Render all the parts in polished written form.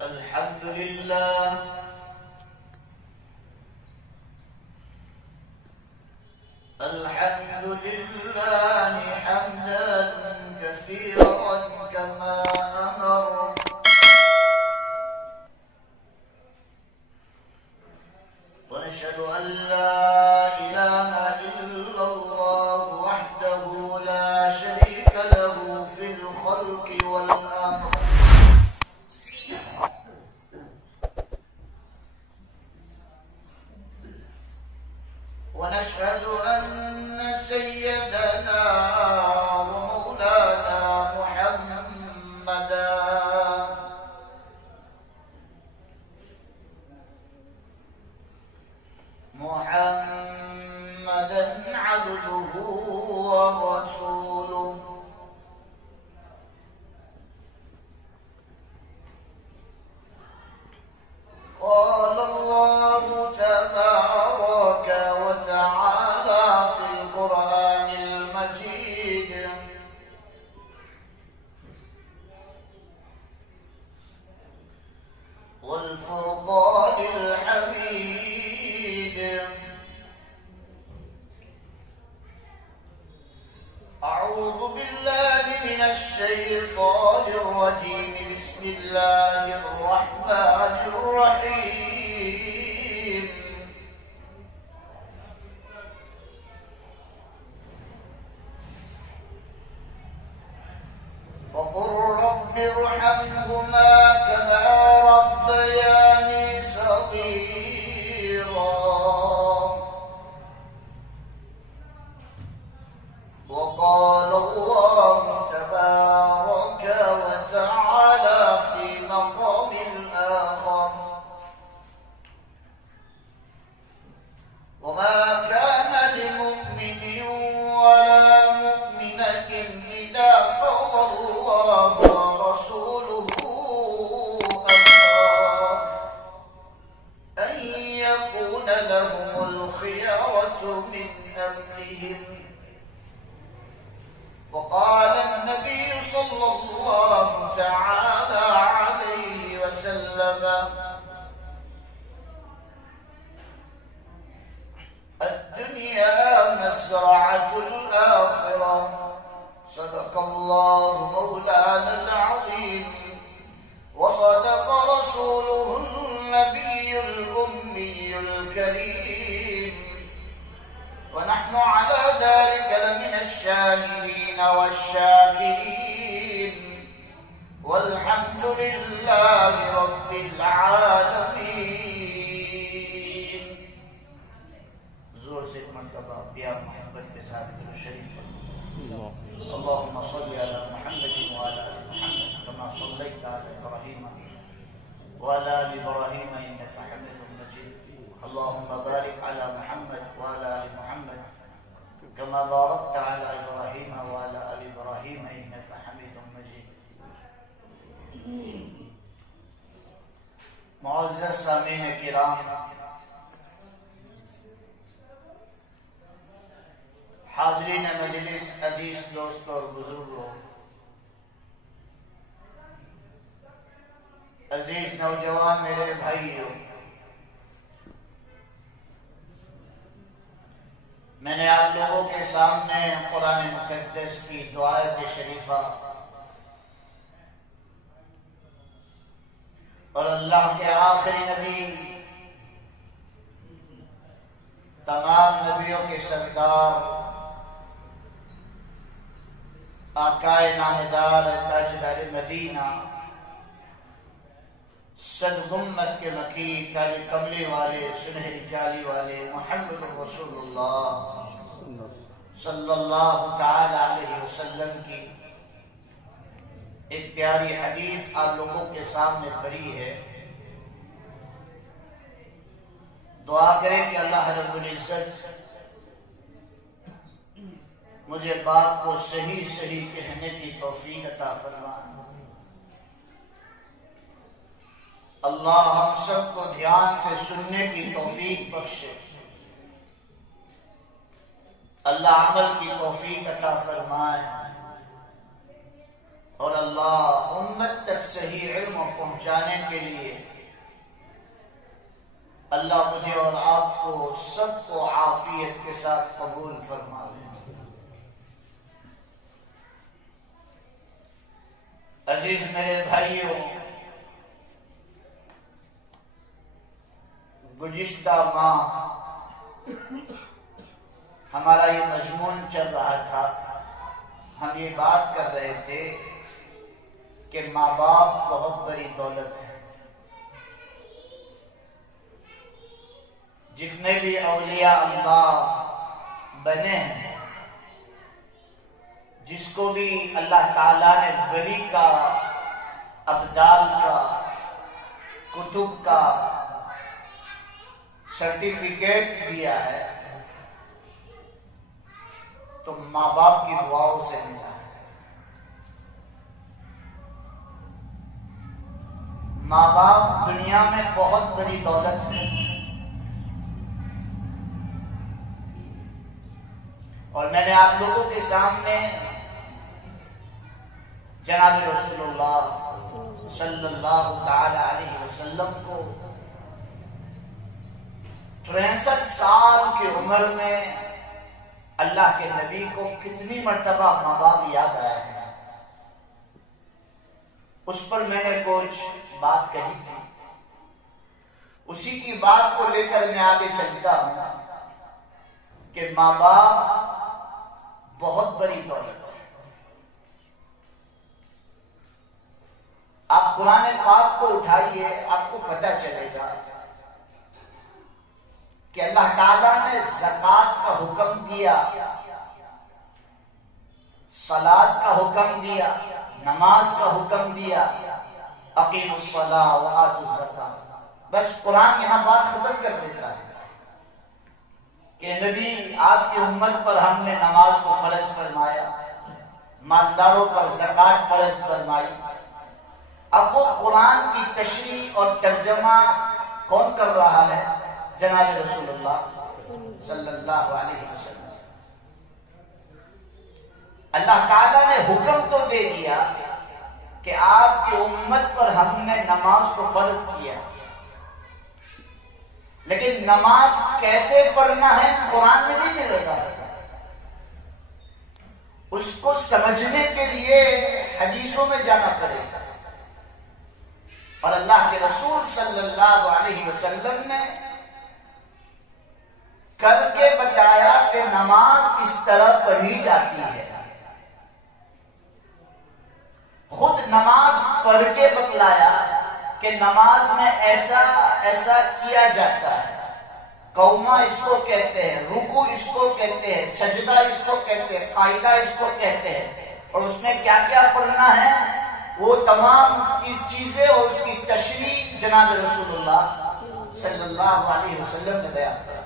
الحمد لله الحمد لله حمدا كثيرا كما أمر ونشهد أن لا إله إلا الله وحده لا شريك له في الخلق والأمر ونشهد أن سيدنا ومولانا محمدا عبده ورسوله قال الله تبارك وتعالى في القرآن المجيد والفرقان الحميد أعوذ بالله من الشيطان الرجيم بسم الله الرحمن الرحيم وقل رب ارحمهما كما ربياني صغيرا وقال الله تبارك وتعالى في مقام آخر وما كان لمؤمن ولا مؤمنة إذا قضى الله ورسوله أمرا أن يكون لهم الخيرة من أمرهم وقال النبي صلى الله تعالى عليه وسلم الدنيا مزرعة الآخرة صدق الله مولانا العظيم وصدق رسوله النبي الأمي الكريم ونحن على ذلك لمن الشاهدين والشاكرين والحمد لله رب العالمين. زور سے مرتبہ پیار محبت کے ساتھ درود شریف اللهم صل على محمد وعلى آل محمد كما صليت على إبراهيم وعلى آل إبراهيم إنك حميد مجيد اللهم بارك على محمد وعلى آل محمد كما باركت على إبراهيم وعلى آل إبراهيم إنك حميد مجيد. معزز سامعین کرام، حاضرین مجلس، عزیز دوست اور بزرگوں، عزیز نوجوان میرے بھائیوں، میں نے آپ لوگوں کے سامنے قرآن مقدس کی دعائت شریفہ اور اللہ کے آخری نبی، تمام نبیوں کے سردار، آقائے نامدار، تاجدار مدینہ، صد گمت کے مکی، کالی کملی والے، سنہری جالی والے، محمد رسول اللہ صلی اللہ تعالی علیہ وسلم کی ایک پیاری حدیث آپ لوگوں کے سامنے پڑھی ہے. دعا کریں کہ اللہ رب العزت مجھے بات کو صحیح صحیح کہنے کی توفیق عطا فرمائے. اللہ ہم سب کو دھیان سے سننے کی توفیق بخشے. اللہ عمل کی توفیق عطا فرمائے. اور اللہ امت تک صحیح علم پہنچانے کے لیے اللہ مجھے اور آپ کو سب کو عافیت کے ساتھ قبول فرما لے۔ عزیز میرے بھائیوں، گزشتہ ماہ ہمارا یہ مضمون چل رہا تھا، ہم یہ بات کر رہے تھے کہ ماں باپ بہت بڑی دولت ہے۔ جتنے بھی اولیاء اللہ بنے ہیں، جس کو بھی اللہ تعالیٰ نے ولی کا، ابدال کا، کتب کا سرٹیفکیٹ دیا ہے تو ماں باپ کی دعاؤں سے ملا ہے۔ ماں باپ دنیا میں بہت بڑی دولت ہے، اور میں نے آپ لوگوں کے سامنے جناب رسول اللہ صلی اللہ تعالی علیہ وسلم کو 63 سال کی عمر میں اللہ کے نبی کو کتنی مرتبہ ماں باپ یاد آئے ہیں، اس پر میں نے کچھ بات کہی تھی۔ اسی کی بات کو لے کر میں آگے چلتا ہوں کہ ماں باپ بہت بڑی دولت ہے۔ آپ قرآن پاک کو اٹھائیے، آپ کو پتہ چلے گا کہ اللہ تعالیٰ نے زکوٰۃ کا حکم دیا، صلاۃ کا حکم دیا، نماز کا حکم دیا، اقیموا الصلاۃ وآتوا الزکاۃ۔ بس قرآن یہاں بات ختم کر دیتا ہے کہ نبی آپ کی امت پر ہم نے نماز کو فرض فرمایا، مالداروں پر زکوٰۃ فرض فرمائی۔ اب وہ قرآن کی تشریح اور ترجمہ کون کر رہا ہے؟ جناب رسول اللہ صلی اللہ علیہ وسلم۔ اللہ تعالیٰ نے حکم تو دے دیا کہ آپ کی امت پر ہم نے نماز کو فرض کیا، لیکن نماز کیسے پڑھنا ہے قرآن میں نہیں ملے گا۔ اس کو سمجھنے کے لیے حدیثوں میں جانا پڑے گا، اور اللہ کے رسول صلی اللہ علیہ وسلم نے کر کے بتایا کہ نماز اس طرح پڑھی جاتی ہے۔ خود نماز پڑھ کے بتلایا کہ نماز میں ایسا ایسا کیا جاتا ہے۔ قومہ اس کو کہتے ہیں، رکوع اس کو کہتے ہیں، سجدہ اس کو کہتے ہیں، قاعدہ اس کو کہتے ہیں، اور اس میں کیا کیا پڑھنا ہے وہ تمام چیزیں اور اس کی تشریح جناب رسول اللہ صلی اللہ علیہ وسلم نے بیان فرمایا۔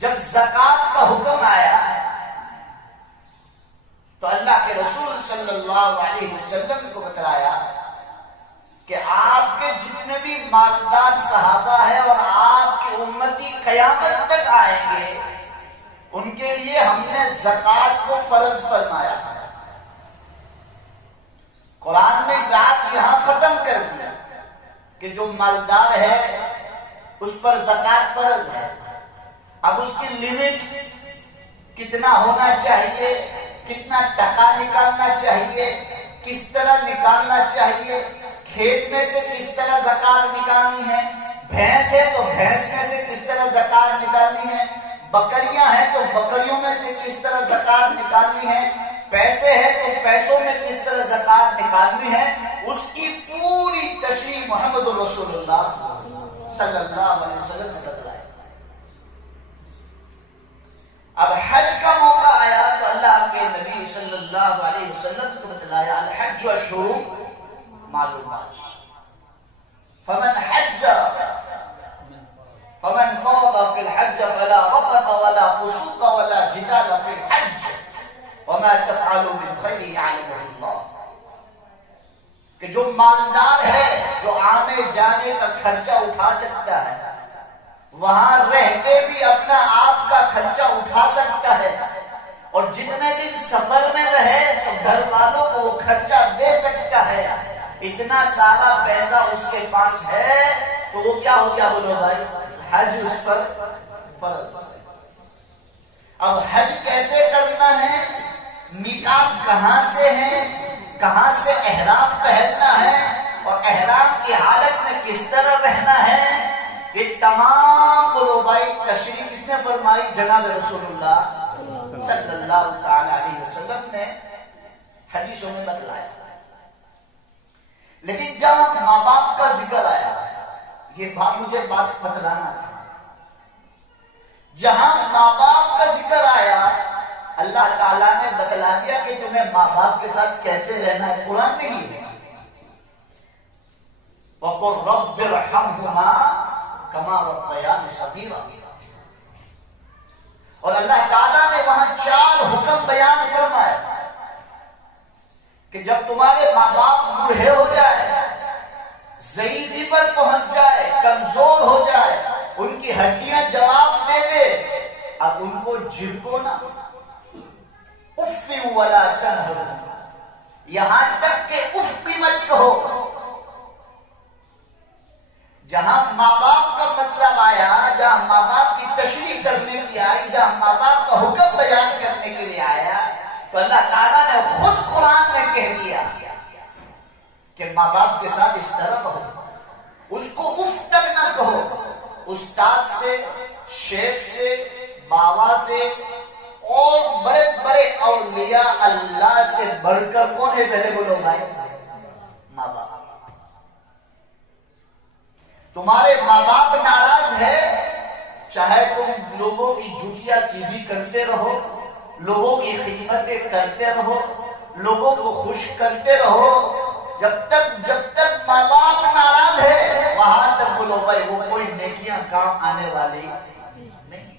جب زکوٰۃ کا حکم آیا تو اللہ کے رسول صلی اللہ علیہ وسلم کو بتلایا کہ آپ کے جتنے بھی مالدار صحابہ ہیں اور آپ کی امتی قیامت تک آئیں گے، ان کے لیے ہم نے زکوٰۃ کو فرض فرمایا ہے۔ قرآن نے بات یہاں ختم کر دیا کہ جو مالدار ہے اس پر زکوٰۃ فرض ہے۔ اب اس کی لمٹ کتنا ہونا چاہیے، کتنا ٹکا نکالنا چاہیے، کس طرح نکالنا چاہیے، کھیت میں سے کس طرح زکوٰۃ نکالنی ہے، بھینس ہے تو بھینس میں سے کس طرح زکوٰۃ نکالنی ہے، بکریاں ہیں تو بکریوں میں سے کس طرح زکوٰۃ نکالنی ہے، پیسے ہیں تو پیسوں میں کس طرح زکوٰۃ نکالنی ہے، اس کی پوری تشریح محمد رسول اللہ صلی اللہ علیہ وسلم نے بتلائی۔ اب حج کا موقع آیا تو اللہ کے نبی صلی اللہ علیہ وسلم کو بتلایا الحج اشہر معلومات، فمن حج فمن فرض في الحج فلا رفث ولا فسوق ولا جدال في الحج وما تفعلوا من خير يعلمه الله۔ کہ جو مالدار ہے، جو آنے جانے کا خرچہ اٹھا سکتا ہے، وہاں رہ کے بھی اپنا آپ کا خرچہ اٹھا سکتا ہے، اور جتنے دن سفر میں رہے تو گھر والوں کو وہ خرچہ دے سکتا ہے، اتنا سارا پیسہ اس کے پاس ہے، تو وہ کیا ہو گیا بولو بھائی؟ حج اس پر فرض۔ اب حج کیسے کرنا ہے، میقات کہاں سے ہے، کہاں سے احرام پہننا ہے، اور احرام کی حالت میں کس طرح رہنا ہے، یہ تمام بولو بھائی تشریح کس نے فرمائی؟ جناب رسول اللہ صلی اللہ تعالی علیہ وسلم نے حدیثوں میں بتلایا۔ لیکن جب ماں باپ کا ذکر آیا، یہ مجھے بات بتلانا تھا، جہاں ماں باپ کا ذکر آیا اللہ تعالیٰ نے بتلا دیا کہ تمہیں ماں باپ کے ساتھ کیسے رہنا ہے، قرآن میں ہی ہے، وَقُلْ رَبِّ ارْحَمْهُمَا كَمَا رَبَّيَانِي صَغِيرًا۔ اور اللہ تعالیٰ نے وہاں 4 حکم بیان فرمائے کہ جب تمہارے ماں باپ بوڑھے ہو جائے، ضعیفی پر پہنچ جائے، کمزور ہو جائے، ان کی ہڈیاں جواب دے دے، اب ان کو جھڑکو نہ، اف ولا تنہرہما، یہاں تک کہ اف بھی مت کہو۔ جہاں ماں باپ کا مطلب آیا، جہاں ماں باپ کی تشریح کرنے کی آئی، جہاں ماں باپ کا حکم بیان کرنے کے لیے آیا، تو اللہ تعالیٰ نے خود قرآن میں کہہ دیا کہ ماں باپ کے ساتھ اس طرح کہو، اس کو اف تک نہ کہو۔ استاد سے، شیخ سے، بابا سے اور بڑے بڑے اولیاء اللہ سے بڑھ کر کون ہے؟ پہلے بولو بھائی، ماں باپ۔ تمہارے ماں باپ ناراض ہے، چاہے تم لوگوں کی جھوٹیاں سیدھی کرتے رہو، لوگوں کی خدمتیں کرتے رہو، لوگوں کو خوش کرتے رہو، جب تک ماں باپ ناراض ہے وہاں تک بولو بھائی وہ کوئی نیکیاں کام آنے والی نہیں۔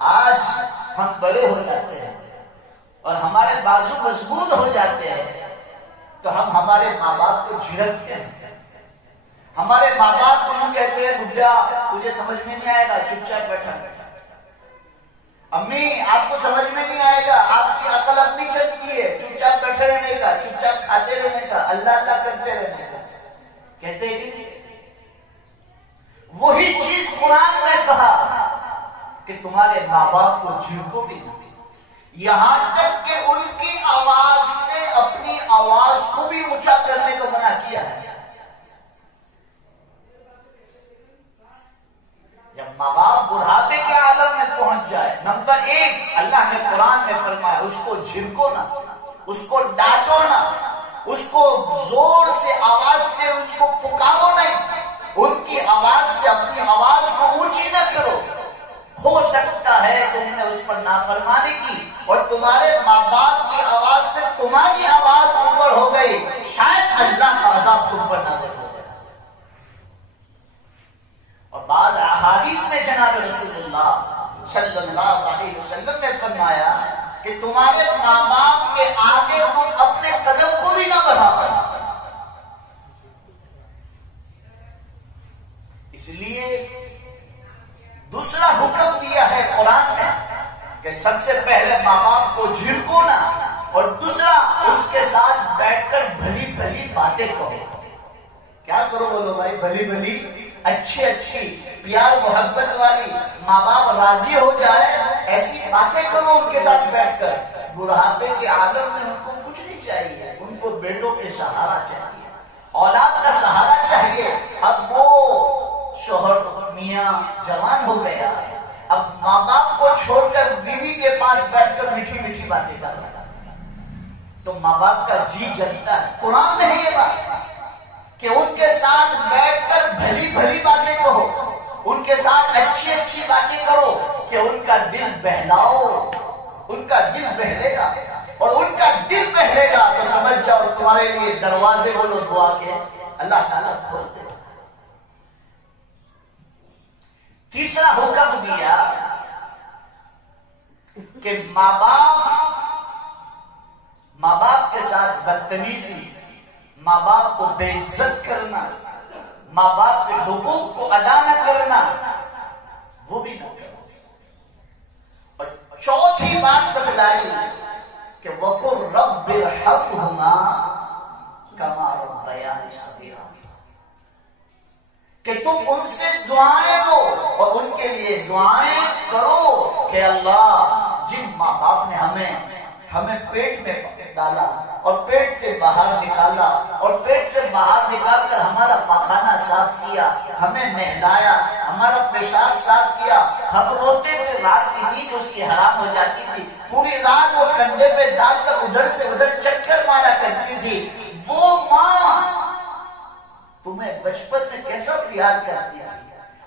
آج ہم بڑے ہو جاتے ہیں اور ہمارے بازو مضبوط ہو جاتے ہیں تو ہم ہمارے ماں باپ کو جھڑکتے ہیں، ہمارے ماں باپ کو یوں کہتے ہیں بڈھا تجھے سمجھ میں نہیں آئے گا، چپ چاپ بیٹھا۔ امی آپ کو سمجھ میں نہیں آئے گا، آپ کی عقل اب نہیں چلتی ہے، چپ چاپ بیٹھے رہنے کا، چپ چاپ کھاتے رہنے کا، اللہ اللہ کرتے رہنے کا، کہتے ہیں۔ وہی چیز قرآن نے کہا کہ تمہارے ماں باپ کو جھڑکو بھی نہ، یہاں تک کہ ان کی آواز سے اپنی آواز کو بھی اونچا کرنے کو منع کیا ہے۔ جب ماں باپ بڑھاپے کے عالم میں پہنچ جائے، نمبر 1 اللہ نے قرآن میں فرمایا اس کو جھڑکو نہ، اس کو ڈانٹو نہ، اس کو زور سے آواز سے اس کو پکارو نہیں، ان کی آواز سے اپنی آواز کو اونچی نہ کرو۔ ہو سکتا ہے تم نے اس پر نافرمانی کی اور تمہارے ماں باپ کی آواز سے تمہاری آواز اوپر ہو گئی، شاید اللہ کا عذاب تم پر نازل ہو گیا۔ اور بعض احادیث میں جناب رسول اللہ صلی اللہ علیہ وسلم نے فرمایا کہ تمہارے ماں باپ کے آگے تم اپنے قدم کو بھی نہ بڑھاؤ۔ اس لیے دوسرا حکم دیا ہے قرآن نے کہ سب سے پہلے ماں باپ کو جھڑکو نہ، اور دوسرا اس کے ساتھ بیٹھ کر بھلی بھلی باتیں کرو۔ کیا کرو بولو بھائی؟ بھلی بھلی اچھی اچھی پیار محبت والی، ماں باپ راضی ہو جائے ایسی باتیں کرو ان کے ساتھ بیٹھ کر۔ بڑھاپے کے عالم میں ان کو کچھ نہیں چاہیے، ان کو بیٹوں کے سہارا چاہیے، اولاد کا سہارا چاہیے۔ اب وہ شوہر میاں جوان ہو گیا، اب ماں باپ کو چھوڑ کر بیوی کے پاس بیٹھ کر میٹھی میٹھی باتیں کر رہا تو ماں باپ کا جی جلتا ہے۔ قرآن میں ہے یہ بات کہ ان کے ساتھ بیٹھ کر بھلی بھلی باتیں کہو، ان کے ساتھ اچھی اچھی باتیں کرو کہ ان کا دل بہلاؤ، ان کا دل بہلے گا، اور ان کا دل بہلے گا تو سمجھ جاؤ تمہارے لیے دروازے بولو دعا کے اللہ تعالیٰ کھول دے۔ تیسرا حکم دیا کہ ماں باپ کے ساتھ بدتمیزی، ماں باپ کو بے عزت کرنا، ماں باپ کے حقوق کو ادا نہ کرنا، وہ بھی نہ کرو۔ اور چوتھی بات بتلائی کہ وَقُلْ رَبِّ ارْحَمْهُمَا كَمَا رَبَّيَانِي صَغِيرًا، کہ تم ان سے دعائیں لو اور ان کے لیے دعائیں کرو کہ اللہ جن ماں باپ نے ہمیں پیٹ میں ڈالا اور پیٹ سے باہر نکالا اور پیٹ سے باہر نکال کر ہمارا پاخانہ صاف کیا، ہمیں نہلایا، ہمارا پیشاب صاف کیا، ہم روتے تھے، رات کی نیند اس کی حرام ہو جاتی تھی، پوری رات وہ کندھے پہ ڈال کر ادھر سے ادھر چکر مارا کرتی تھی، وہ ماں تمہیں بچپن میں کیسا پیار کرتی تھی،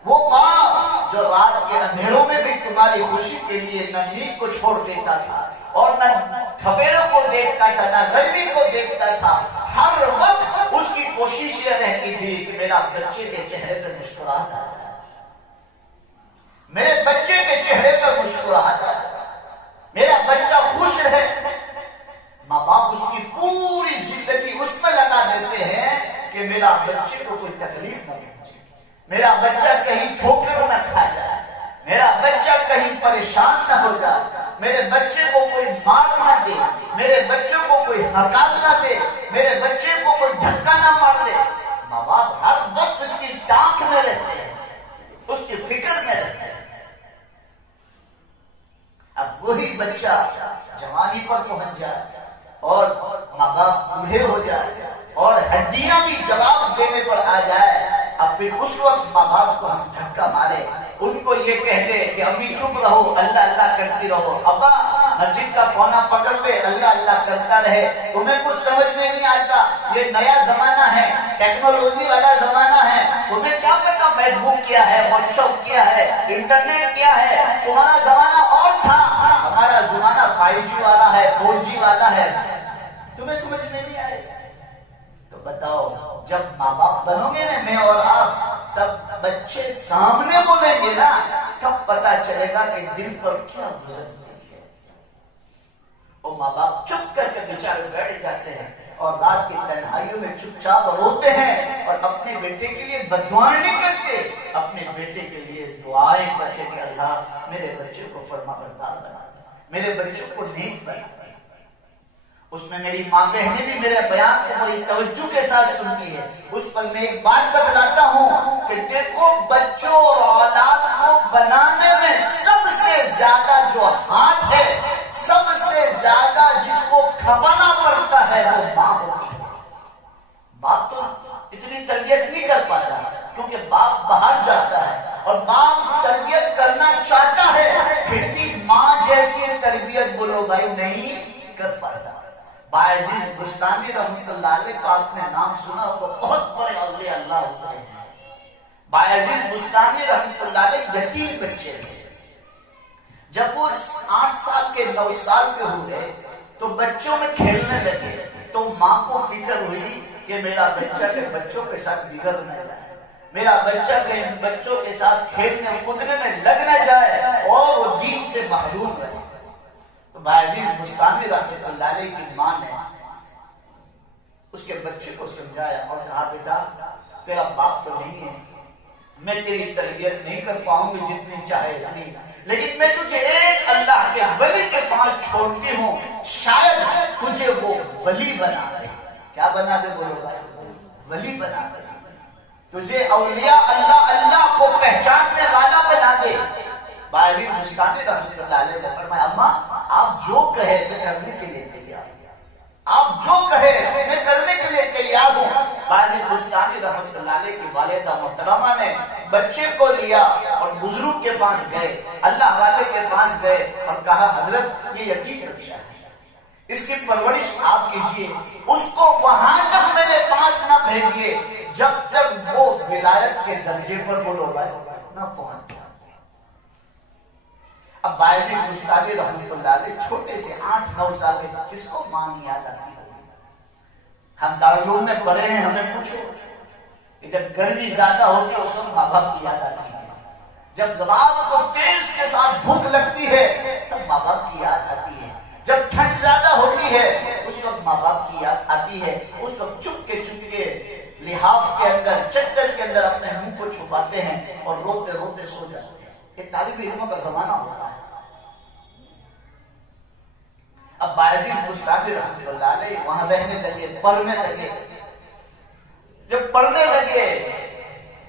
وہ ماں جو رات کے اندھیروں میں بھی تمہاری خوشی کے لیے نہ نیند کو چھوڑ دیتا تھا اور نہ کھپیروں کو دیکھتا تھا، نہ گرمی کو دیکھتا تھا، ہر وقت اس کی کوشش یہ رہتی تھی کہ میرا بچے کے چہرے پر مسکراہٹ آ جائے، میرے بچے کے چہرے پر مسکراہٹ آ جائے، میرا بچہ خوش رہے۔ ماں باپ اس کی پوری زندگی اس میں لگا دیتے ہیں کہ میرا بچے کو کوئی تکلیف نہ پہنچے، میرا بچہ کہیں ٹھوکر نہ کھا جائے، میرا بچہ کہیں پریشان نہ ہو جائے، میرے بچے کو کوئی مار نہ دے، میرے بچے کو کوئی ہکال نہ دے، میرے بچے کو کوئی دھکا نہ مار دے۔ ماں باپ ہر وقت اس کی ٹانک میں رہتے ہیں، اس کی فکر میں رہتے ہیں۔ اب وہی بچہ جوانی پر پہنچ جائے اور ماں باپ بوڑھے ہو جائے اور ہڈیاں بھی جواب دینے پر آ جائے، اب پھر اس وقت ماں باپ کو ہم دھکا مارے، ان کو یہ کہہ دے کہ ابھی چپ رہو، اللہ اللہ کرتی رہو، ابا مسجد کا کونا پکڑ لے، اللہ اللہ کرتا رہے، تمہیں کچھ سمجھ میں نہیں آتا، یہ نیا زمانہ ہے، ٹیکنالوجی والا زمانہ ہے، تمہیں کیا پتا فیس بک کیا ہے، واٹس ایپ کیا ہے، انٹرنیٹ کیا ہے، تمہارا زمانہ اور تھا، ہمارا زمانہ 5G والا ہے، 4G والا ہے، تمہیں سمجھ میں نہیں آئے۔ تو بتاؤ جب ماں باپ بنو گے نا میں اور آپ، تب بچے سامنے بولیں گے نا، تب پتا چلے گا کہ دل پر کیا گزرتی ہے۔ اور ماں باپ چپ کر کے بیچارے بیٹھ جاتے ہیں اور رات کی تنہائیوں میں چپ چاپ روتے ہیں اور اپنے بیٹے کے لیے بددعائیں نہیں کرتے، اپنے بیٹے کے لیے دعائیں کرتے کہ اللہ میرے بچے کو فرما بردار بنا دے، میرے بچوں کو نیک بنا دے۔ اس میں میری ماں بہنیں بھی میرے بیان کو بڑی توجہ کے ساتھ سنتی ہے، اس پر میں ایک بات بتلاتا ہوں کہ دیکھو بچوں اور اولاد کو بنانے میں سب سے زیادہ جو ہاتھ ہے، سب سے زیادہ جس کو کھپانا پڑتا ہے وہ ماں ہوتی ہے۔ باپ تو اتنی تربیت نہیں کر پاتا کیونکہ باپ باہر جاتا ہے اور باپ تربیت کرنا چاہتا ہے، پھر بھی ماں جیسی تربیت بولو بھائی نہیں کر پاتا۔ باعزیز بستانی رحمت اللہ علیہ کا آپ نے نام سنا ہوگا، بہت بڑے اولیاء اللہ ہوتے ہیں۔ باعزیز بستانی رحمت اللہ علیہ یتیم بچے تھے، جب وہ 8 سال کے 9 سال کے ہوئے تو بچوں میں کھیلنے لگے، تو ماں کو فکر ہوئی کہ میرا بچہ کے بچوں کے ساتھ بگڑ نہ جائے، میرا بچہ کے بچوں کے ساتھ کھیلنے کودنے میں لگ نہ جائے اور وہ دین سے محروم رہے۔ تو باعزیز بستانی رحمت اللہ علیہ کی ماں نے اس کے بچے کو سمجھایا اور کہا بیٹا تیرا باپ تو نہیں ہے، میں تیری تربیت نہیں کر پاؤں گی جتنی چاہے اتنی، لیکن میں تجھے ایک اللہ کے ولی کے پاس چھوڑتی ہوں، شاید تجھے وہ ولی بنا دے۔ کیا بنا دے بولو بھائی؟ ولی بنا دے، تجھے اولیاء اللہ اللہ کو پہچاننے والا بنا دے۔ باعزیز بستانی رحمت اللہ علیہ نے فرمایا اماں آپ جو کہے میں کرنے کے لیے تیار ہوں، آپ جو کہے میں کرنے کے لیے تیار ہوں۔ باعزیز بستانی رحمت اللہ علیہ کی والدہ محترمہ نے بچے کو لیا اور بزرگ کے پاس گئے، اللہ والے کے پاس گئے اور کہا حضرت یہ یتیم بچہ ہے، اس کی پرورش آپ کیجئے، اس کو وہاں تک میرے پاس نہ بھیجیے جب تک وہ ولایت کے درجے پر بولو بھائی نہ پہنچ جائے۔ اب باعزیز بستانی رحمت اللہ علیہ چھوٹے سے 8-9 سال کے کس کو ماں نہیں یاد آتی ہوگی؟ ہم دارالعلوم میں پڑھے ہیں، ہمیں پوچھو کہ جب گرمی زیادہ ہوتی ہے اس وقت ماں باپ کی یاد آتی ہے، جب رات کو تیز کے ساتھ بھوک لگتی ہے تب ماں باپ کی یاد آتی ہے، جب ٹھنڈ زیادہ ہوتی ہے اس وقت ماں باپ کی یاد آتی ہے، اس وقت چپ کے لحاف کے اندر چادر کے اندر اپنے منہ کو چھپاتے ہیں اور روتے روتے سو جاتے ہیں۔ یہ طالب علموں کا زمانہ ہوتا ہے، اب باعزید بستانی رحمۃ اللہ علیہ وہاں رہنے لگے، پڑھنے لگے۔ جب پڑھنے لگے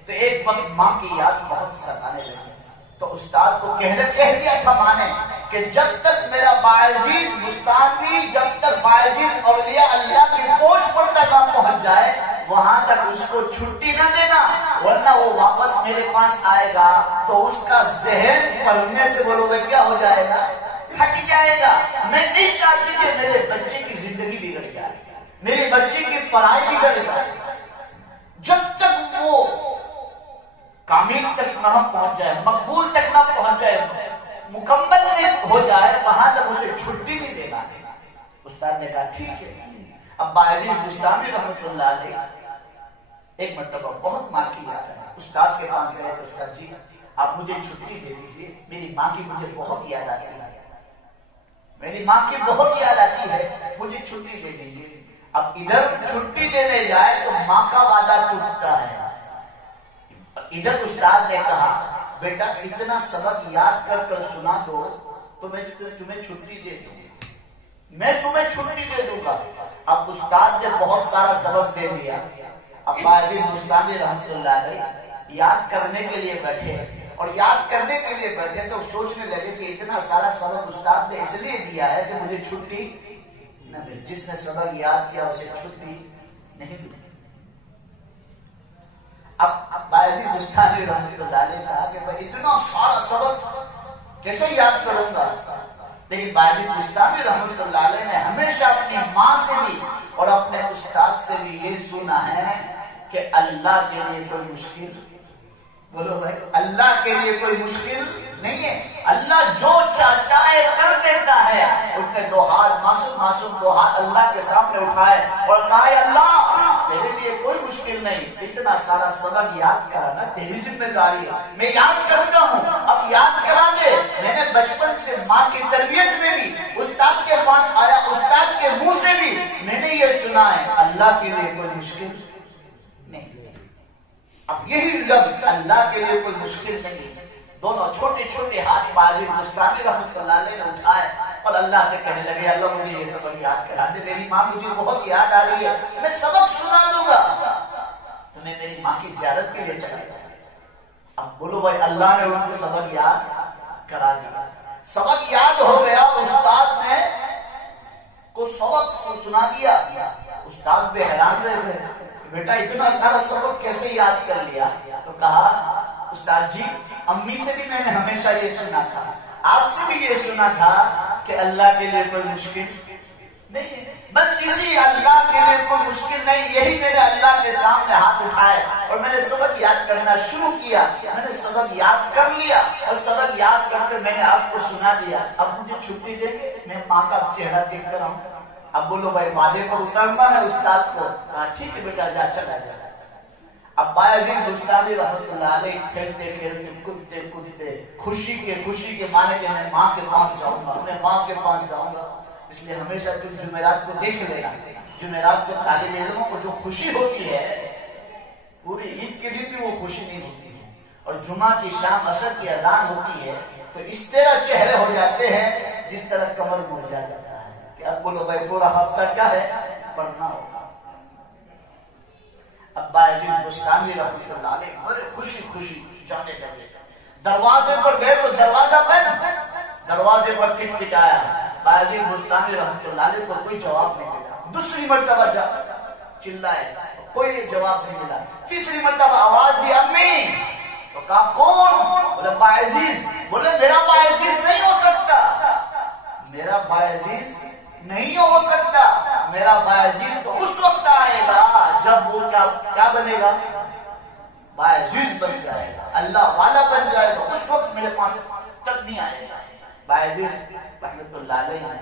تو ایک وقت ماں کی یاد بہت ستانے لگی، تو استاد کو کہہ دیا تھا ماں نے کہ جب تک میرا باعزیز بستانی، جب تک باعزیز اولیاء اللہ کی پوش پر تک نہ پہنچ جائے وہاں تک اس کو چھٹی نہ دینا، ورنہ وہ واپس میرے پاس آئے گا تو اس کا ذہن پڑھنے سے بولو گے کیا ہو جائے گا، ہٹ جائے گا۔ میں نہیں چاہتی کہ میرے بچے کی زندگی بگڑ جائے، میرے بچے کی پڑھائی بگڑ جائے۔ جب تک وہ کامل تک نہ پہنچ جائے، مقبول تک نہ پہنچ جائے، مکمل ہو جائے، وہاں تک اسے چھٹی نہیں دینا ہے۔ استاد نے کہا ٹھیک ہے۔ اب باعزید بستانی رحمۃ اللہ علیہ ایک مرتبہ بہت ماں کی یاد ہے، استاد کے پاس گئے تو استاد جی آپ مجھے چھٹی دے دیجیے، میری ماں کی مجھے بہت یاد آتی ہے، میری ماں کی بہت یاد آتی ہے، مجھے چھٹی دے دیجیے۔ اب ادھر چھٹی دینے جائے تو ماں کا وعدہ ٹوٹتا ہے، ادھر استاد نے کہا بیٹا اتنا سبق یاد کر کر سنا دو تو میں تمہیں چھٹی دے دوں گا، میں تمہیں چھٹی دے دوں گا۔ اب استاد نے بہت سارا سبق دے دیا، اب باعزید بستانی رحمۃ اللہ علیہ یاد کرنے کے لیے بیٹھے، اور یاد کرنے کے لیے بیٹھے تو سوچنے لگے کہ اتنا سارا سبق استاد نے اس لیے دیا ہے کہ مجھے چھٹی نہ ملے، جس نے سبق یاد کیا اسے چھٹی نہیں ملی۔ اب باعزید بستانی رحمۃ اللہ علیہ نے کہا کہ میں اتنا سارا سبق کیسے یاد کروں گا، لیکن باعزید بستانی رحمۃ اللہ علیہ نے ہمیشہ اپنی ماں سے بھی اور اپنے استاد سے بھی یہ سنا ہے کہ اللہ کے لیے کوئی مشکل، بولو بھائی اللہ کے لیے کوئی مشکل نہیں ہے، اللہ جو چاہتا ہے کر دیتا ہے۔ اس نے دو ہاتھ معصوم دو ہاتھ اللہ کے سامنے اٹھائے اور کہا اللہ میرے لیے کوئی مشکل نہیں، اتنا سارا سبق یاد کرانا تیری ذمہ داری ہے، میں یاد کرتا ہوں، اب یاد کرا دے۔ میں نے بچپن سے ماں کی تربیت میں بھی استاد کے پاس آیا، استاد کے منہ سے بھی میں نے یہ سنا ہے اللہ کے لیے کوئی مشکل نہیں۔ اب یہی لفظ اللہ کے لیے کوئی مشکل نہیں، دونوں چھوٹے چھوٹے ہاتھ باعزید بستانی رحمۃ اللہ علیہ نے اٹھائے اور اللہ سے کہنے لگے اللہ مجھے یہ سبق یاد کرا دے، میری ماں مجھے بہت یاد آ رہی ہے، میں سبق سنا دوں گا، تمہیں میری ماں کی زیارت کے لیے چلا جائے۔ اب بولو بھائی اللہ نے ان کو سبق یاد کرا دیا، سبق یاد ہو گیا، استاد نے کو سبق سنا دیا، استاد بھی حیران رہ گئے بیٹا اتنا سارا سبق کیسے یاد کر لیا؟ تو کہا استاد جی امی سے بھی میں نے ہمیشہ یہ سنا تھا، آپ سے بھی یہ سنا تھا کہ اللہ کے لیے کوئی مشکل نہیں ہے، بس اسی اللہ کے لیے کوئی مشکل نہیں، یہی میرے اللہ کے سامنے ہاتھ اٹھائے اور میں نے سبق یاد کرنا شروع کیا، میں نے سبق یاد کر لیا اور سبق یاد کر کے میں نے آپ کو سنا دیا، اب مجھے چھٹی دیں گے، میں ماں کا چہرہ دیکھ کر آؤں۔ اب بولو بھائی وعدے پر اترنا ہے استاد کو، کہا ٹھیک ہے بیٹا جا چلا جا۔ اب باعزید بستانی رحمۃ اللہ علیہ کھیلتے کھیلتے کودتے کودتے خوشی کے مانے کہ میں ماں کے پاس جاؤں گا، میں ماں کے پاس جاؤں گا، اس لیے ہمیشہ تم جمعرات کو دیکھ لینا، جمعرات کو طالب علموں کو جو خوشی ہوتی ہے پوری عید کے دن بھی وہ خوشی نہیں ہوتی ہے، اور جمعہ کی شام عصر کی اذان ہوتی ہے تو اس طرح چہرے ہو جاتے ہیں جس طرح کمر مرجھا جاتا ہے کہ اب بولو بھائی پورا ہفتہ کیا ہے پڑھنا ہوگا۔ اب باعزید بستانی رحمۃ اللہ علیہ بڑے خوشی جانے لگے، دروازے پر گئے تو دروازہ بند، دروازے پر ٹکٹکایا، باعزید بستانی رحمۃ اللہ علیہ کو کوئی جواب نہیں ملا، دوسری مرتبہ چلائے کوئی جواب نہیں ملا، تیسری مرتبہ آواز دی امی، تو کہا کون؟ بولے باعزیز، بولے میرا باعزیز نہیں ہو سکتا، میرا باعزیز نہیں ہو سکتا، میرا باعزیز تو اس وقت آئے گا جب وہ کیا بنے گا، باعزیز بن جائے گا، اللہ والا بن جائے گا، اس وقت میرے پاس تک نہیں آئے گا۔ باعزیز رحمۃ اللہ علیہ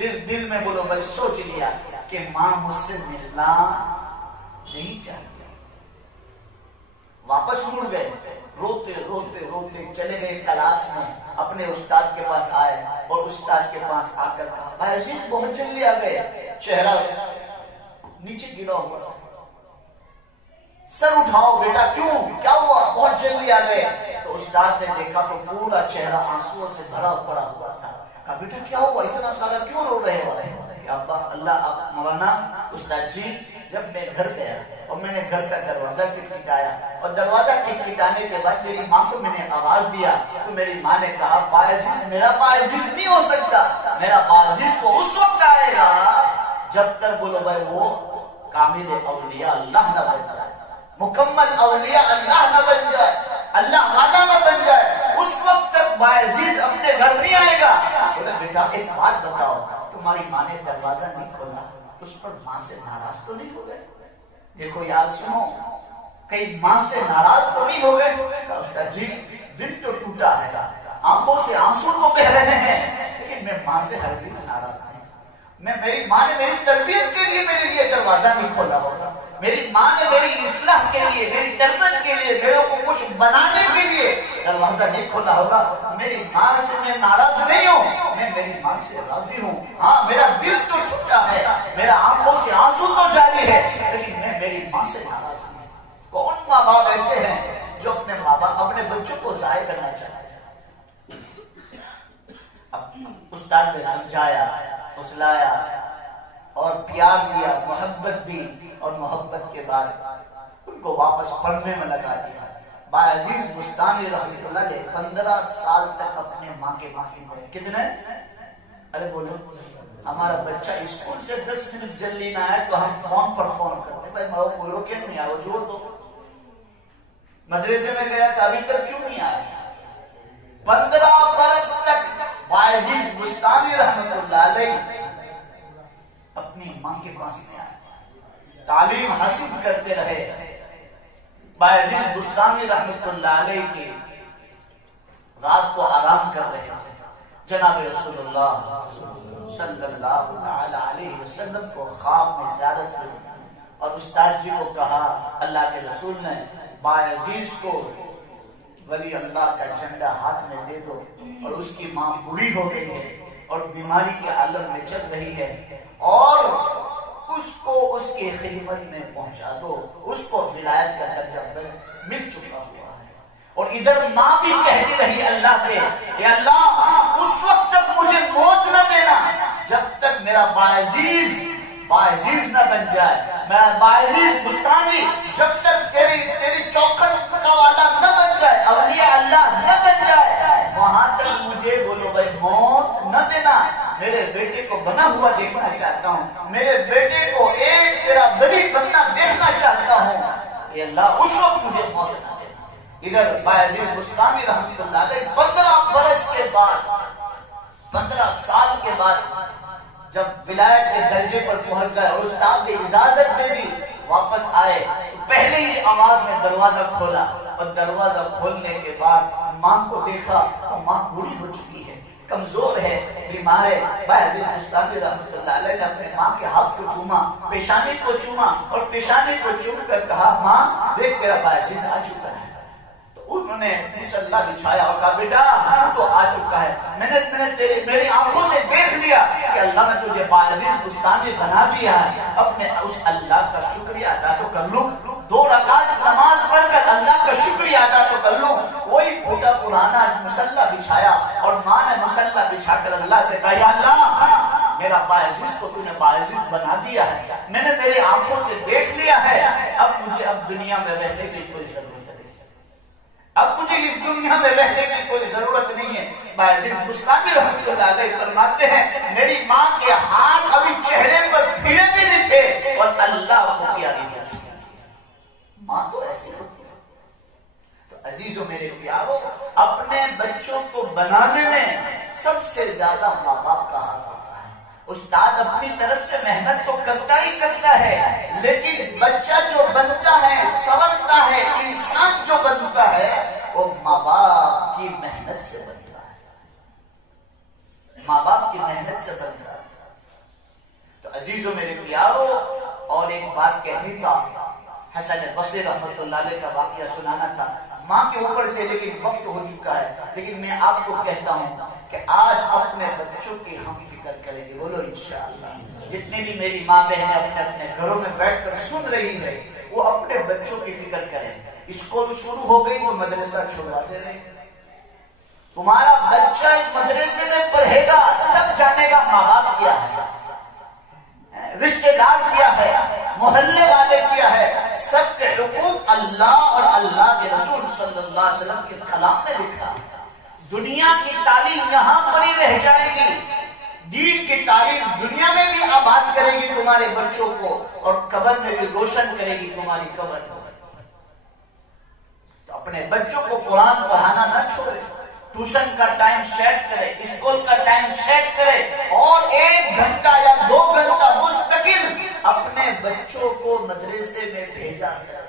نے دل میں بولو بھائی سوچ لیا کہ ماں مجھ سے ملنا نہیں چاہتی، واپس مڑ گئے، روتے روتے روتے چلے گئے کلاس میں، اپنے استاد کے پاس آئے اور استاد کے پاس آ کر کہا باعزیز بہت جلدی آ گئے، چہرہ نیچے گرا ہوا، سر اٹھاؤ بیٹا کیوں کیا ہوا، بہت جلدی آ گئے۔ تو استاد نے دیکھا تو پورا چہرہ آنسوؤں سے بھرا پڑا ہوا تھا، کہا بیٹا کیا ہوا اتنا سارا کیوں رو رہے ہو؟ کہ ابا اللہ آپ مولانا استاد جی جب میں گھر گیا اور میں نے گھر کا دروازہ کھٹکھٹایا اور دروازہ کھٹکھٹانے کے بعد میری ماں کو میں نے آواز دیا تو میری ماں نے کہا باعزیز میرا باعزیز نہیں ہو سکتا، میرا باعزیز تو اس وقت آئے گا جب تک بولو بھائی وہ کامل اولیاء اللہ نہ بن جائے، مکمل اولیاء اللہ نہ بن جائے، اللہ والا نہ بن جائے، اس وقت تک باعزیز اپنے گھر نہیں آئے گا۔ بولے بیٹا ایک بات بتاؤ، تمہاری ماں نے دروازہ نہیں کھولا، اس پر ماں سے ناراض تو نہیں ہو گئے؟ دیکھو یار سنو، کئی ماں سے ناراض تو نہیں ہو گئے؟ استاد جی دل تو ٹوٹا ہے، آنکھوں سے آنسو تو بہ رہے ہیں، لیکن میں ماں سے ہرگز ناراض نہیں۔ میری ماں نے میری تربیت کے لیے میرے لیے دروازہ نہیں کھولا ہوگا، میری ماں نے میری اصلاح کے لیے، میری تربیت کے لیے، میرے کو کچھ بنانے کے لیے دروازہ نہیں کھولا ہوگا۔ میری ماں سے میں ناراض نہیں ہوں، میں میری ماں سے راضی ہوں۔ ہاں میرا دل تو ٹوٹا ہے، میرا آنکھوں سے آنسو تو جاری ہے، لیکن میں میری ماں سے ناراض ہوں۔ کون ماں باپ ایسے ہیں جو اپنے ماں باپ اپنے بچوں کو ضائع کرنا چاہتے ہیں؟ استاد نے سمجھایا، فسلایا اور پیار دیا، محبت دی، اور محبت کے بعد ان کو واپس پڑھنے میں لگا دیا۔ باعزیز بستانی رحمۃ اللہ علیہ 15 سال تک اپنے ماں کے پاس نہیں رہے۔ کتنے؟ ارے بولو، ہمارا بچہ اسکول سے 10 منٹ جلدی نہ آئے تو ہم فون پر فون کرتے، بھائی ماں کو کیوں نہیں آیا، وہ جوڑ دو۔ مدرسے میں گیا کہ ابھی تک کیوں نہیں آیا؟ 15 برس تک باعزیز بستانی رحمۃ اللہ علیہ اپنی ماں کے پاس نہیں آئے، تعلیم حاصل کرتے رہے۔ باعزیز بستانی رحمۃ اللہ علیہ کی رات کو آرام کر رہے تھے، جناب رسول اللہ صلی اللہ علیہ وسلم کو خواب میں زیارت کی اور استاد جی کو کہا اللہ کے رسول نے باعزیز کو ولی اللہ کا جھنڈا ہاتھ میں دے دو، اور اس کی ماں بوڑھی ہو گئی ہے اور بیماری کے عالم میں چل رہی ہے، اور اس کو اس کی خدمت میں پہنچا دو، اس کو ولایت کا درجہ مل چکا ہوا ہے۔ اور ادھر ماں بھی کہتی رہی اللہ سے کہ اللہ اس وقت تک مجھے موت نہ دینا جب تک میرا باعزیز نہ بن جائے، میرا باعزیز بستانی جب تک تیری چوکھٹ کا والا نہ بن جائے، اولیاء اللہ نہ بن جائے، وہاں تک مجھے بولو بھائی موت نہ دینا۔ میرے بیٹے کو بنا ہوا دیکھنا چاہتا ہوں، میرے بیٹے کو ایک تیرا ولی بننا دیکھنا چاہتا ہوں، اے اللہ اس وقت مجھے موت نہ دینا۔ ادھر باعزیز بستانی رحمۃ اللہ علیہ 15 برس کے بعد، 15 سال کے بعد جب ولایت کے درجے پر پہنچ گئے اور استاد نے اجازت دے دی، واپس آئے، پہلے ہی آواز میں دروازہ کھولا، اور دروازہ کھولنے کے بعد ماں کو دیکھا تو ماں بوڑھی ہو چکی ہے، کمزور ہے، بیمار ہے۔ باعزیز بستانی رحمۃ اللہ علیہ نے اپنے ماں کے ہاتھ کو چوما، پیشانی کو چوما، اور پیشانی کو چوم کر کہا ماں دیکھ تیرا باعزیز آ چکا ہے۔ انہوں نے مصلی بچھایا اور کہا بیٹا تو آ چکا ہے، میں نے میری آنکھوں سے دیکھ لیا کہ اللہ نے تجھے باعزیز بستانی بنا دیا ہے، اپنے اس اللہ کا شکریہ ادا تو کر لوں، 2 رکعت نماز پڑھ کر اللہ کا شکریہ ادا تو کر لوں۔ وہی پھوٹا پرانا مصلی بچھایا اور ماں نے مصلی بچھا کر اللہ سے کہا یا اللہ میرا باعزیز کو تو نے باعزیز بنا دیا ہے، میں نے میری آنکھوں سے دیکھ لیا ہے، اب مجھے دنیا میں رہنے کی کوئی ضرورت نہیں، اب مجھے اس دنیا میں رہنے کی کوئی ضرورت نہیں ہے۔ باعزیز بستانی رحمۃ اللہ علیہ فرماتے ہیں میری ماں کے ہاتھ ابھی چہرے پر پھرے بھی نہیں تھے اور اللہ کو پیاری ہو چکی تھی۔ ماں تو ایسی ہوتی ہے۔ تو عزیزو میرے پیارو، اپنے بچوں کو بنانے میں سب سے زیادہ ماں باپ کا ہاتھ ہوتا ہے۔ استاد اپنی طرف سے محنت تو کرتا ہی کرتا ہے، لیکن بچہ جو بنتا ہے، سنورتا ہے، انسان جو بنتا ہے وہ ماں باپ کی محنت سے بنتا ہے، ماں باپ کی محنت سے بنتا ہے۔ تو عزیزو میرے پیارو، اور ایک بات کہنی تھا، حسن بصری رحمۃ اللہ علیہ کا واقعہ سنانا تھا ماں کے اوپر سے، لیکن وقت ہو چکا ہے، لیکن میں آپ کو کہتا ہوں کہ آج اپنے بچوں کی ہم فکر کریں گے، بولو انشاءاللہ۔ جتنے بھی میری ماں بہنیں اپنے اپنے گھروں میں بیٹھ کر سن رہی ہے وہ اپنے بچوں کی فکر کریں۔ اسکول شروع ہو گئی تو مدرسہ چھوڑوا دے رہے، تمہارا بچہ ایک مدرسے میں پڑھے گا تب جانے گا ماں باپ کیا ہے، رشتہ دار کیا ہے، محلے والے کیا ہے۔ سب کے حقوق اللہ اور اللہ کے رسول صلی اللہ علیہ وسلم کے کلام میں لکھا۔ دنیا کی تعلیم یہاں پر ہی رہ جائے گی، دین کی تعلیم دنیا میں بھی آباد کرے گی تمہارے بچوں کو، اور قبر میں بھی روشن کرے گی تمہاری قبر کو۔ تو اپنے بچوں کو قرآن پڑھانا نہ چھوڑے، ٹیوشن کا ٹائم سیٹ کرے، اسکول کا ٹائم سیٹ کرے، اور 1 گھنٹہ یا 2 گھنٹہ مستقل اپنے بچوں کو مدرسے میں بھیجا کرے۔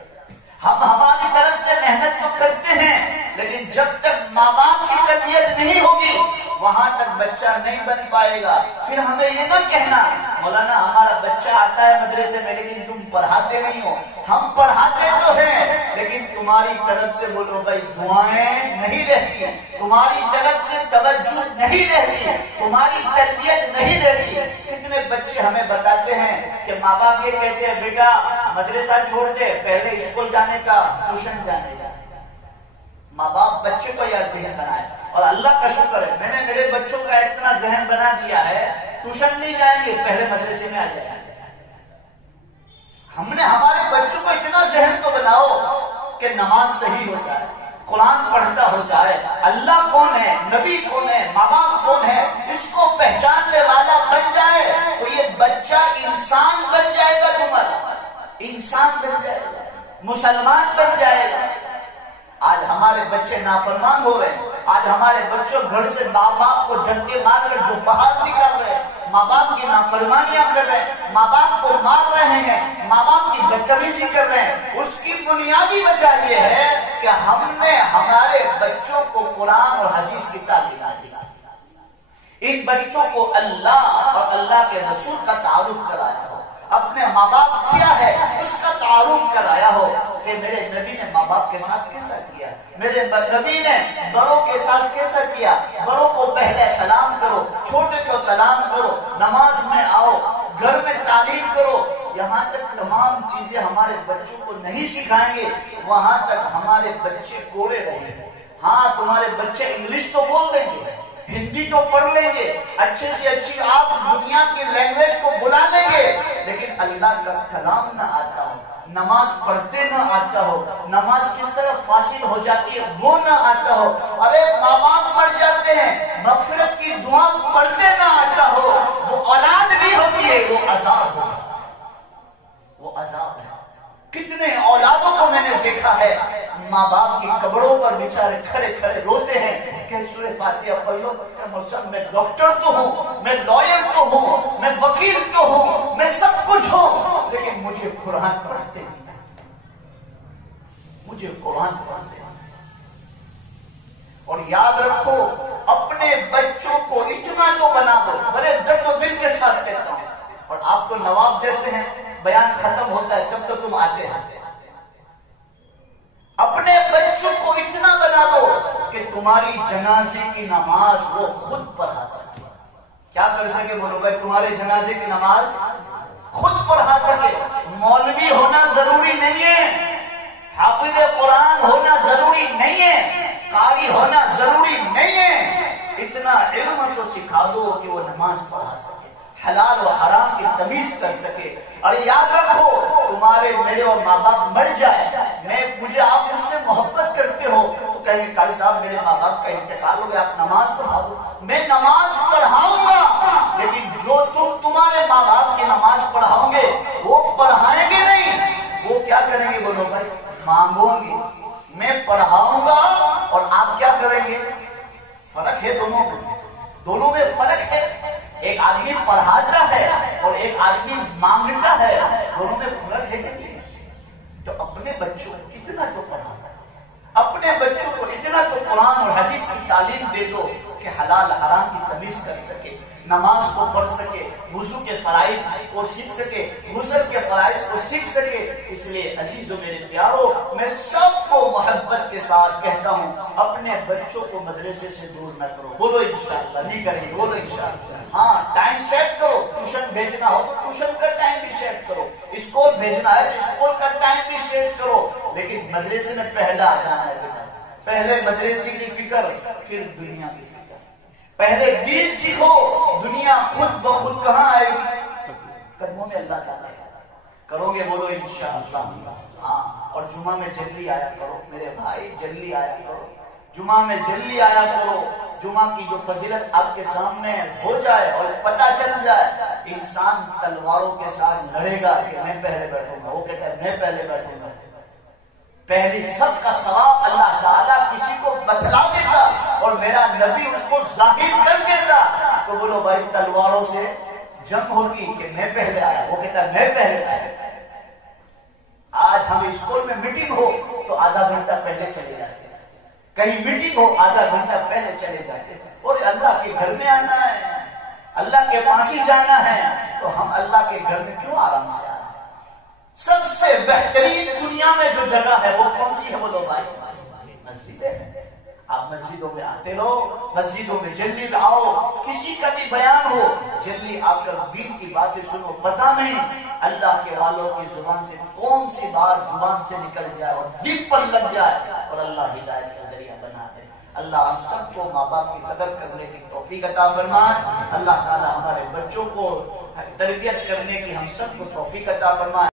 ہم ہماری طرف سے محنت تو کرتے ہیں، لیکن جب تک ماں باپ کی تربیت نہیں ہوگی وہاں تک بچہ نہیں بن پائے گا۔ پھر ہمیں یہ نہ کہنا مولانا ہمارا بچہ آتا ہے مدرسے میں لیکن تم پڑھاتے نہیں ہو۔ ہم پڑھاتے تو ہیں لیکن تمہاری طرف سے بولو بھائی دعائیں نہیں رہتی، تمہاری طرف سے توجہ نہیں رہتی، تمہاری تربیت نہیں رہتی۔ کتنے بچے ہمیں بتاتے ہیں کہ ماں باپ یہ کہتے ہیں بیٹا مدرسہ چھوڑ دے، پہلے اسکول جانے کا، ٹیوشن جانے کا۔ ماں باپ بچے کو یہ ذہن بنائے، اور اللہ کا شکر ہے میں نے میرے بچوں کا اتنا ذہن بنا دیا ہے ٹیوشن نہیں جائیں گے، پہلے مدرسے میں آ جائیں گے۔ ہم نے ہمارے بچوں کو اتنا ذہن کو بناؤ کہ نماز صحیح ہو جائے، قرآن پڑھتا ہو جائے، اللہ کون ہے، نبی کون ہے، ماں باپ کون ہے، اس کو پہچاننے والا بن جائے تو یہ بچہ انسان بن جائے گا، تمہارا انسان بن جائے گا، مسلمان بن جائے گا۔ آج ہمارے بچے نافرمان ہو رہے ہیں، آج ہمارے بچوں گھر سے ماں باپ کو ڈنڈے مار کر جو باہر نکال رہے ہیں، ماں باپ کی نافرمانیاں کر رہے ہیں، ماں باپ کو مار رہے ہیں، ماں باپ کی بدتمیزی کر رہے ہیں، اس کی بنیادی وجہ یہ ہے کہ ہم نے ہمارے بچوں کو قرآن اور حدیث کی تعلیم نہ دی۔ ان بچوں کو اللہ اور اللہ کے رسول کا تعارف کرایا ہو، اپنے ماں باپ کیا ہے اس کا تعارف کرایا ہو کہ میرے نبی نے ماں باپ کے ساتھ کیسا کیا، میرے نبی نے بڑوں کے ساتھ کیسا کیا، بڑوں کو پہلے سلام کرو، چھوٹے کو سلام کرو، نماز میں آؤ، گھر میں تعلیم کرو۔ یہاں تک تمام چیزیں ہمارے بچوں کو نہیں سکھائیں گے وہاں تک ہمارے بچے کوڑے رہیں گے۔ ہاں تمہارے بچے انگلش تو بول لیں گے، ہندی تو پڑھ لیں گے، اچھے سے اچھی آپ دنیا کی لینگویج کو بلا لیں گے، لیکن اللہ کا کلام نہ آتا ہو، نماز پڑھتے نہ آتا ہو، نماز کس طرح فاصل ہو جاتی ہے وہ نہ آتا ہو۔ ارے ماں باپ مر جاتے ہیں، مغفرت کی دعا پڑھتے نہ آتا ہو، وہ اولاد نہیں ہوتی ہے، وہ عذاب ہوتا ہے، وہ عذاب ہے۔ کتنے اولادوں کو میں نے دیکھا ہے ماں باپ کی قبروں پر بیچارے کھڑے کھڑے روتے ہیں کہ سورہ فاتحہ پڑھ لو، میں ڈاکٹر تو ہوں، میں لائر تو ہوں، میں وکیل تو ہوں، میں سب کچھ ہوں، لیکن مجھے قرآن پڑھتے نہیں، مجھے قرآن پڑھتے نہیں۔ اور یاد رکھو اپنے بچوں کو اتنا تو بنا دو، بڑے درد و دل کے ساتھ کہتا ہوں، اور آپ تو نواب جیسے ہیں، بیان ختم ہوتا ہے تب تو تم آتے ہیں، اپنے بچوں کو اتنا بنا دو کہ تمہاری جنازے کی نماز وہ خود پڑھا سکے۔ کیا کر سکے بولو بھائی، تمہارے جنازے کی نماز خود پڑھا سکے۔ مولوی ہونا ضروری نہیں ہے، حافظ قرآن ہونا ضروری نہیں ہے، قاری ہونا ضروری نہیں ہے، اتنا علم تو سکھا دو کہ وہ نماز پڑھا سکے، حلال و حرام کی تمیز کر سکے۔ اور یاد رکھو تمہارے میرے اور ماں باپ مر جائے، مجھے آپ مجھ سے محبت کرتے ہو تو کہیں گے قاری صاحب میرے ماں باپ کا انتقال ہو گیا، آپ نماز پڑھا دو۔ میں نماز پڑھاؤں گا، لیکن جو تمہارے ماں باپ کی نماز پڑھاؤں گے وہ پڑھائیں گے نہیں، وہ کیا کریں گے بولو بھائی، مانگوں گے۔ میں پڑھاؤں گا اور آپ کیا کریں گے، فرق ہے دونوں میں فرق ہے۔ ایک آدمی پڑھاتا ہے اور ایک آدمی مانگتا ہے، دونوں میں فرق ہے کہ نہیں؟ تو اپنے بچوں کو اتنا تو پڑھانا، اپنے بچوں کو اتنا تو قرآن اور حدیث کی تعلیم دے دو کہ حلال حرام کی تمیز کر سکے، نماز کو پڑھ سکے، وضو کے فرائض کو سیکھ سکے، غسل کے فرائض کو سیکھ سکے۔ اس لیے عزیزو میرے پیارو، میں سب کو محبت کے ساتھ کہتا ہوں اپنے بچوں کو مدرسے سے دور نہ کرو۔ بولو انشاءاللہ، نہیں کریں گے، بولو انشاءاللہ۔ ہاں ٹائم سیٹ کرو، ٹیوشن بھیجنا ہو تو ٹیوشن کا ٹائم بھی سیٹ کرو، اسکول بھیجنا ہے تو اسکول کا ٹائم بھی سیٹ کرو، لیکن مدرسے میں پہلا جانا ہے بیٹا، پہلے مدرسے کی فکر پھر دنیا کی فکر. پہلے دین سیکھو، دنیا خود بخود کہاں آئے گی؟ قدموں میں اللہ تعالیٰ. کرو گے بولو انشاءاللہ. ہاں، اور جمعہ میں جلدی آیا کرو میرے بھائی، جلدی آیا کرو، جمعہ میں جلدی آیا کرو. جمعہ کی جو فضیلت آپ کے سامنے ہو جائے اور پتہ چل جائے. انسان تلواروں کے ساتھ لڑے گا کہ میں پہلے بیٹھوں گا، وہ کہتا ہے میں پہلے بیٹھوں گا. پہلی سب کا ثواب اللہ تعالیٰ کسی کو بتلا دیتا اور میرا نبی اس کو ظاہر کر دیتا. تو بولو بھائی تلواروں سے جنگ ہوگی کہ میں پہلے آیا، وہ کہتا ہے میں پہلے آیا. آج ہم اسکول میں میٹنگ ہو تو آدھا گھنٹہ پہلے چلے جاتے ہیں، کہیں میٹنگ ہو آدھا گھنٹہ پہلے چلے جاتے ہیں. اور اللہ کے گھر میں آنا ہے، اللہ کے پاس ہی جانا ہے، تو ہم اللہ کے گھر میں کیوں آرام سے آنا ہے؟ سب سے بہترین دنیا میں جو جگہ ہے وہ کون سی ہے بولو بھائی؟ مسجدیں ہیں. آپ مسجدوں میں آتے رہو، مسجدوں میں جلدی آؤ. کسی کا بھی بیان ہو جلدی آ کر دین کی باتیں سنو. پتہ نہیں اللہ کے والوں کی زبان سے کون سی بات زبان سے نکل جائے اور دل پر لگ جائے اور اللہ ہدایت کا ذریعہ بنا دے. اللہ ہم سب کو ماں باپ کی قدر کرنے کی توفیق عطا فرمائے. اللہ تعالی ہمارے بچوں کو تربیت کرنے کی ہم سب کو توفیق عطا فرمائے.